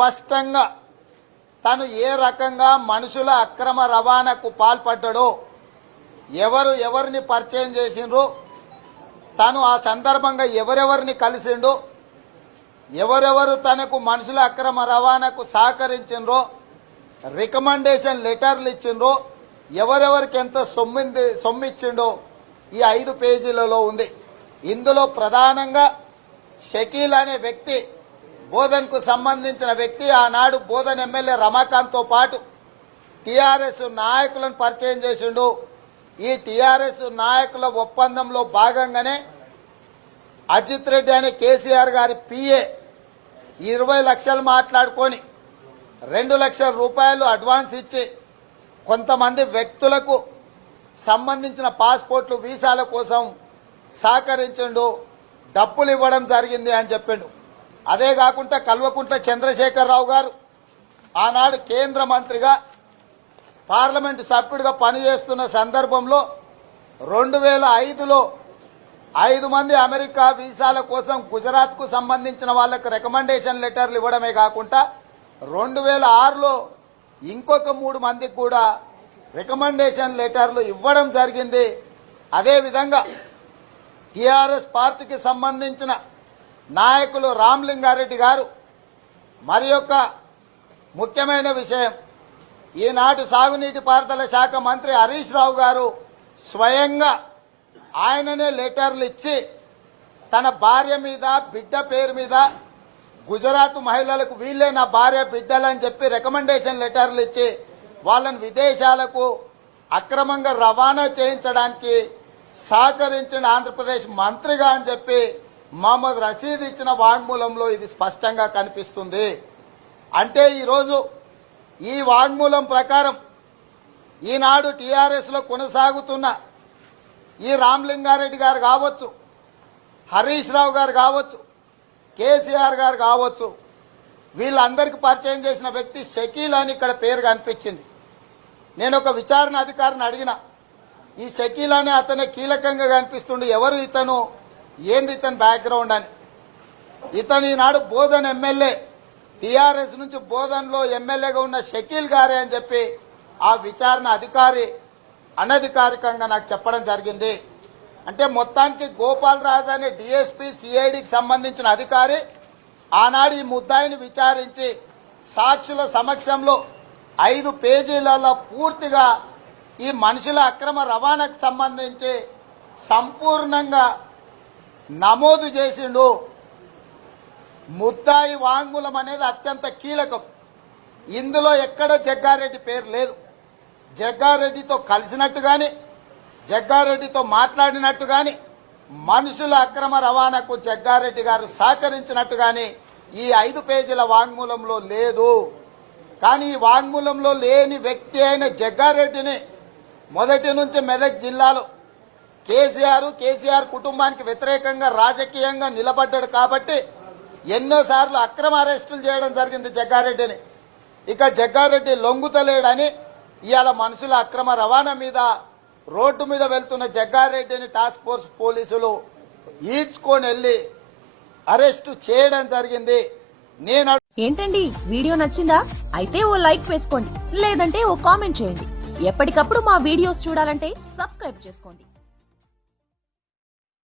స్పష్టంగా తను ఏ రకంగా మనుషుల అక్రమ రవాణాకు పాల్పడ్డాడో ఎవరు ఎవరిని పరిచయం చేసిండ్రు తను ఆ సందర్భంగా ఎవరెవరిని కలిసిండో ఎవరెవరు తనకు మనుషుల అక్రమ రవాణాకు సహకరించిండ్రో రికమెండేషన్ లెటర్లు ఇచ్చిండ్రో ఎవరెవరికి ఎంత సొమ్మింది సొమ్మిచ్చిండో ఈ ఐదు పేజీలలో ఉంది. ఇందులో ప్రధానంగా షకీల్ అనే వ్యక్తి బోధన్కు సంబంధించిన వ్యక్తి ఆనాడు బోధన్ ఎమ్మెల్యే రమాకాంత్తో పాటు టీఆర్ఎస్ నాయకులను పరిచయం చేసిండు. ఈ టీఆర్ఎస్ నాయకుల ఒప్పందంలో భాగంగానే అజిత్ రెడ్డి అనే కేసీఆర్ గారి పిఏ ఇరవై లక్షలు మాట్లాడుకొని రెండు లక్షల రూపాయలు అడ్వాన్స్ ఇచ్చి కొంతమంది వ్యక్తులకు సంబంధించిన పాస్పోర్ట్లు వీసాల కోసం సహకరించిండు. డబ్బులు ఇవ్వడం జరిగింది అని చెప్పిండు. అదే కాకుండా కల్వకుంట్ల చంద్రశేఖరరావు గారు ఆనాడు కేంద్ర మంత్రిగా పార్లమెంటు సభ్యుడిగా పనిచేస్తున్న సందర్భంలో రెండు వేల ఐదులో ఐదు మంది అమెరికా వీసాల కోసం గుజరాత్కు సంబంధించిన వాళ్ళకు రికమెండేషన్ లెటర్లు ఇవ్వడమే కాకుండా రెండు వేల ఆరులో ఇంకొక మూడు మందికి కూడా రికమెండేషన్ లెటర్లు ఇవ్వడం జరిగింది. అదేవిధంగా టీఆర్ఎస్ పార్టీకి సంబంధించిన నాయకులు రామ్లింగారెడ్డి గారు. మరి యొక్క ముఖ్యమైన విషయం ఈనాటి సాగునీటి పారుదల శాఖ మంత్రి హరీష్ రావు గారు స్వయంగా ఆయననే లెటర్లు ఇచ్చి తన భార్య మీద బిడ్డ పేరు మీద గుజరాత్ మహిళలకు వీళ్ళే నా భార్య బిడ్డలని చెప్పి రికమెండేషన్ లెటర్లు ఇచ్చి వాళ్ళని విదేశాలకు అక్రమంగా రవాణా చేయించడానికి సహకరించిన ఆంధ్రప్రదేశ్ మంత్రిగా అని చెప్పి మహమ్మద్ రషీద్ ఇచ్చిన వాంగ్మూలంలో ఇది స్పష్టంగా కనిపిస్తుంది. అంటే ఈరోజు ఈ వాంగ్మూలం ప్రకారం ఈనాడు టీఆర్ఎస్లో కొనసాగుతున్న ఈ రామలింగారెడ్డి గారు కావచ్చు హరీష్ రావు గారు కావచ్చు కేసీఆర్ గారు కావచ్చు వీళ్ళందరికీ పరిచయం చేసిన వ్యక్తి షకీల్ అని ఇక్కడ పేరు కనిపించింది. నేను ఒక విచారణ అధికారిని అడిగిన ఈ షకీల్ అనే అతనే కీలకంగా కనిపిస్తుండే ఎవరు ఇతను? ఏంది ఇతని బ్యాక్గ్రౌండ్ అని? ఇతను ఈనాడు బోధన్ ఎమ్మెల్యే టీఆర్ఎస్ నుంచి బోధన్లో ఎమ్మెల్యేగా ఉన్న షకీల్ గారే అని చెప్పి ఆ విచారణ అధికారి అనధికారికంగా నాకు చెప్పడం జరిగింది. అంటే మొత్తానికి గోపాల్ రాజ్ అనే డిఎస్పీ సిఐడికి సంబంధించిన అధికారి ఆనాడు ఈ ముద్దాయిని విచారించి సాక్షుల సమక్షంలో ఐదు పేజీలలో పూర్తిగా ఈ మనుషుల అక్రమ రవాణాకు సంబంధించి సంపూర్ణంగా నమోదు చేసిండు. ముద్దాయి వాంగ్మూలం అనేది అత్యంత కీలకం. ఇందులో ఎక్కడ జగ్గారెడ్డి పేరు లేదు. జగ్గారెడ్డితో కలిసినట్టు కానీ జగ్గారెడ్డితో మాట్లాడినట్టు కానీ మనుషుల అక్రమ రవాణాకు జగ్గారెడ్డి గారు సహకరించినట్టు కానీ ఈ ఐదు పేజీల వాంగ్మూలంలో లేదు. కానీ ఈ వాంగ్మూలంలో లేని వ్యక్తి అయిన జగ్గారెడ్డిని మొదటి నుంచి మెదక్ జిల్లాలో కేసీఆర్ కేసీఆర్ కుటుంబానికి వ్యతిరేకంగా రాజకీయంగా నిలబడ్డాడు కాబట్టి ఎన్నోసార్లు అక్రమ అరెస్టులు చేయడం జరిగింది జగ్గారెడ్డిని. ఇక జగ్గారెడ్డి లొంగుతలేడని ఇవాళ మనుషుల అక్రమ రవాణా మీద రోడ్డు మీద వెళ్తున్న జగ్గారెడ్డిని టాస్క్ ఫోర్స్ పోలీసులు ఈడ్చుకొని వెళ్ళి అరెస్టు చేయడం జరిగింది. నేను ఏంటండి? వీడియో నచ్చిందా? అయితే ఓ లైక్ వేసుకోండి లేదంటే ఓ కామెంట్ చేయండి. ఎప్పటికప్పుడు మా వీడియోస్ చూడాలంటే సబ్స్క్రైబ్ చేసుకోండి.